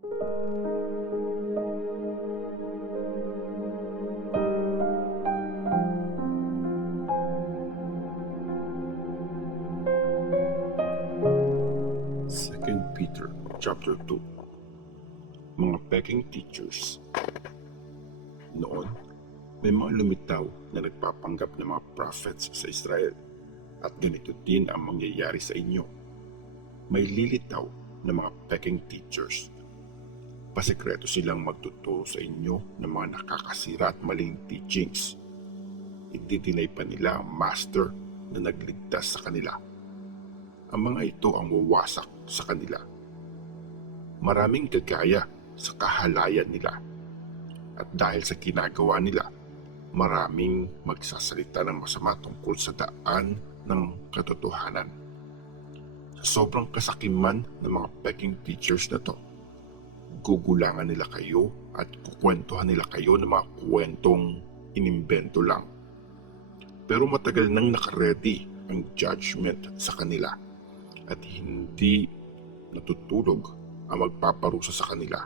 Second Peter chapter 2. Mga peking teachers. Noon, may mga lumitaw na nagpapanggap ng mga prophets sa Israel, at ganito din ang mangyayari sa inyo. May lilitaw na mga peking teachers. Pasekreto silang magtuturo sa inyo ng mga nakakasira at maling teachings. Ididinay pa nila ang master na nagligtas sa kanila. Ang mga ito ang wawasak sa kanila. Maraming gagaya sa kahalayan nila. At dahil sa ginagawa nila, maraming magsasalita ng masama tungkol sa daan ng katotohanan. Sa sobrang kasakiman ng mga peking teachers na to, gugulangan nila kayo at kukwentuhan nila kayo ng mga kwentong inimbento lang. Pero matagal nang nakaredy ang judgment sa kanila at hindi natutulog ang magpaparusa sa kanila.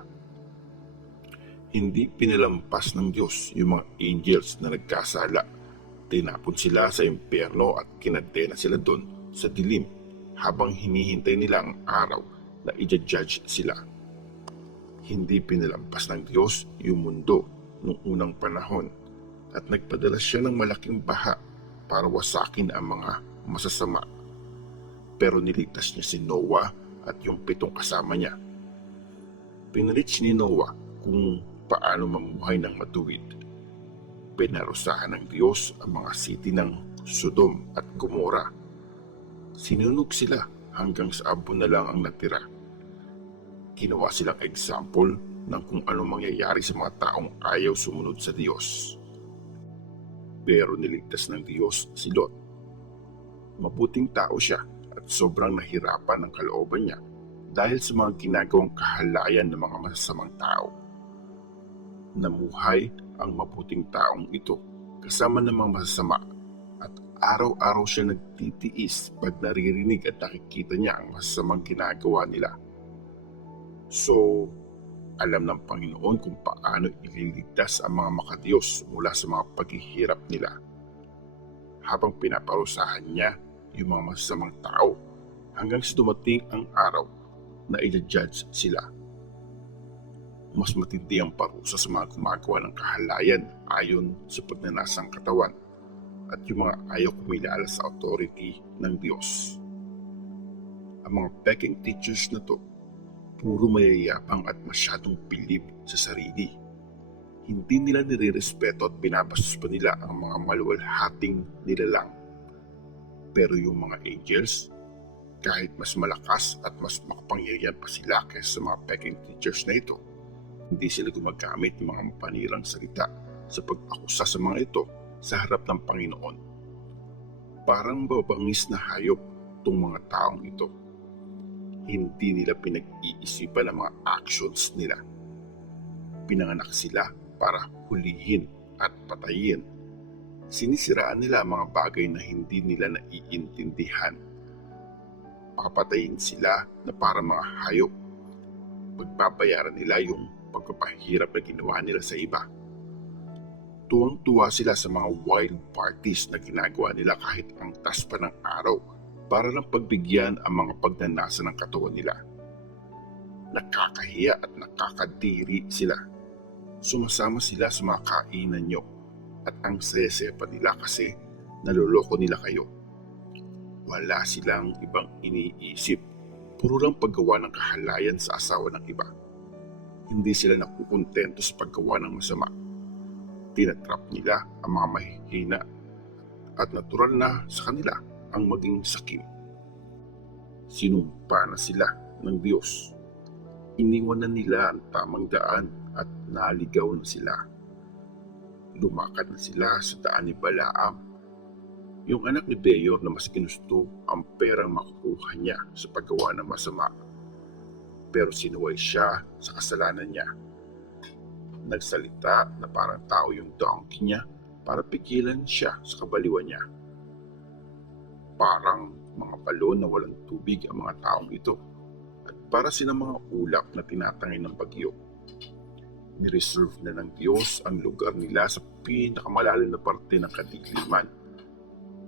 Hindi pinalampas ng Diyos yung mga angels na nagkasala. Tinapon sila sa impyerno at kinadena sila doon sa dilim habang hinihintay nila ang araw na i-judge sila. Hindi pinalampas ng Diyos yung mundo noong unang panahon at nagpadala siya ng malaking baha para wasakin ang mga masasama. Pero niligtas niya si Noah at yung 7 kasama niya. Pinreach ni Noah kung paano mamuhay ng matuwid. Pinarusahan ng Diyos ang mga city ng Sodom at Gomora. Sinunog sila hanggang sa abo na lang ang natira. Ginawa silang example ng kung ano mangyayari sa mga taong ayaw sumunod sa Diyos. Pero niligtas ng Diyos si Lot. Mabuting tao siya at sobrang nahirapan ang kalooban niya dahil sa mga ginagawang kahalayan ng mga masasamang tao. Namuhay ang mabuting taong ito kasama ng mga masasama at araw-araw siya nagtitiis pag naririnig at nakikita niya ang masasamang ginagawa nila. So, alam ng Panginoon kung paano ililigtas ang mga makadiyos mula sa mga paghihirap nila. Habang pinaparusahan niya yung mga masasamang tao hanggang sa dumating ang araw na i-judge sila. Mas matindi ang parusa sa mga gumagawa ng kahalayan ayon sa pagnanasang katawan at yung mga ayaw kumilala sa authority ng Diyos. Ang mga peking teachers na to, puro mayayabang at masyadong bilib sa sarili. Hindi nila nire-respeto at binabastos pa nila ang mga maluwalhating nilalang. Pero yung mga angels, kahit mas malakas at mas makapangyarihan pa sila kaysa sa mga peking teachers na ito, hindi sila gumagamit ng mga mapanirang salita sa pag-akusa sa mga ito sa harap ng Panginoon. Parang babangis na hayop itong mga taong ito. Hindi nila pinag-iisipan ang mga actions nila. Pinanganak sila para hulihin at patayin. Sinisiraan nila ang mga bagay na hindi nila naiintindihan. Papatayin sila na para mga hayop. Pagbabayaran nila yung pagpapahirap na ginawa nila sa iba. Tuwang-tuwa sila sa mga wild parties na ginagawa nila kahit ang tas pa ng araw para lang pagbigyan ang mga pagnanasa ng katawan nila. Nakakahiya at nakakadiri sila. Sumasama sila sa mga kainan nyo at ang saya-saya pa nila kasi naloloko nila kayo. Wala silang ibang iniisip. Puro lang paggawa ng kahalayan sa asawa ng iba. Hindi sila nakukontento sa paggawa ng masama. Tinatrap nila ang mga mahihina at natural na sa kanila ang maging sakim. Sinumpa na sila ng Diyos. Iniwan na nila ang tamang daan at naligaw na sila. Lumakad na sila sa daan ni Balaam, yung anak ni Beyor na mas ginusto ang perang makukuha niya sa paggawa ng masama. Pero sinuway siya sa kasalanan niya. Nagsalita na parang tao yung donkey niya para pigilan siya sa kabaliwan niya. Parang mga balon na walang tubig ang mga taong ito at para silang mga ulap na tinatangay ng bagyo. Nireserve na ng Diyos ang lugar nila sa pinakamalalim na parte ng kadiliman.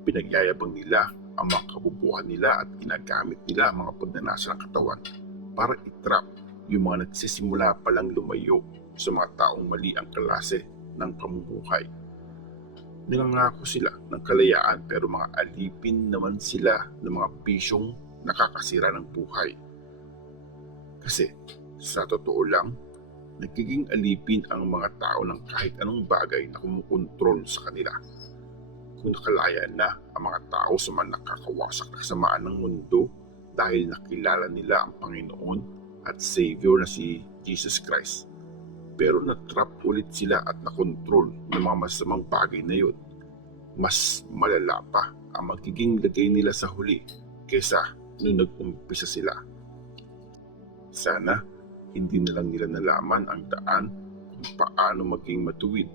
Pinagyayabang nila ang mga kabubuhan nila at ginagamit nila ang mga pagnanasa ng katawan para itrap yung mga nagsisimula palang lumayo sa mga taong mali ang klase ng pamumuhay. Nangangako sila ng kalayaan pero mga alipin naman sila ng mga bisyong nakakasira ng buhay. Kasi sa totoo lang, nagiging alipin ang mga tao ng kahit anong bagay na kumukontrol sa kanila. Kung nakalaya na ang mga tao sa mga nakakawasak na kasamaan ng mundo dahil nakilala nila ang Panginoon at Savior na si Jesus Christ. Pero natrap ulit sila at nakontrol ng mga masamang bagay na yun. Mas malala pa ang magiging lagay nila sa huli kaysa nung nag-umpisa sila. Sana hindi na lang nila nalaman ang daan kung paano maging matuwid.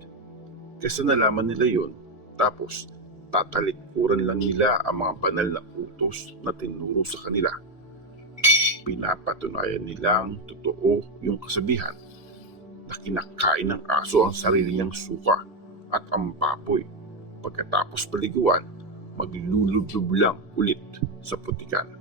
Kaysa nalaman nila yon, tapos tatalikuran lang nila ang mga banal na utos na tinuro sa kanila. Pinapatunayan nilang totoo yung kasabihan na kinakain ng aso ang sarili niyang suka at ang baboy. Pagkatapos paliguan, maglulublob lang ulit sa putikan.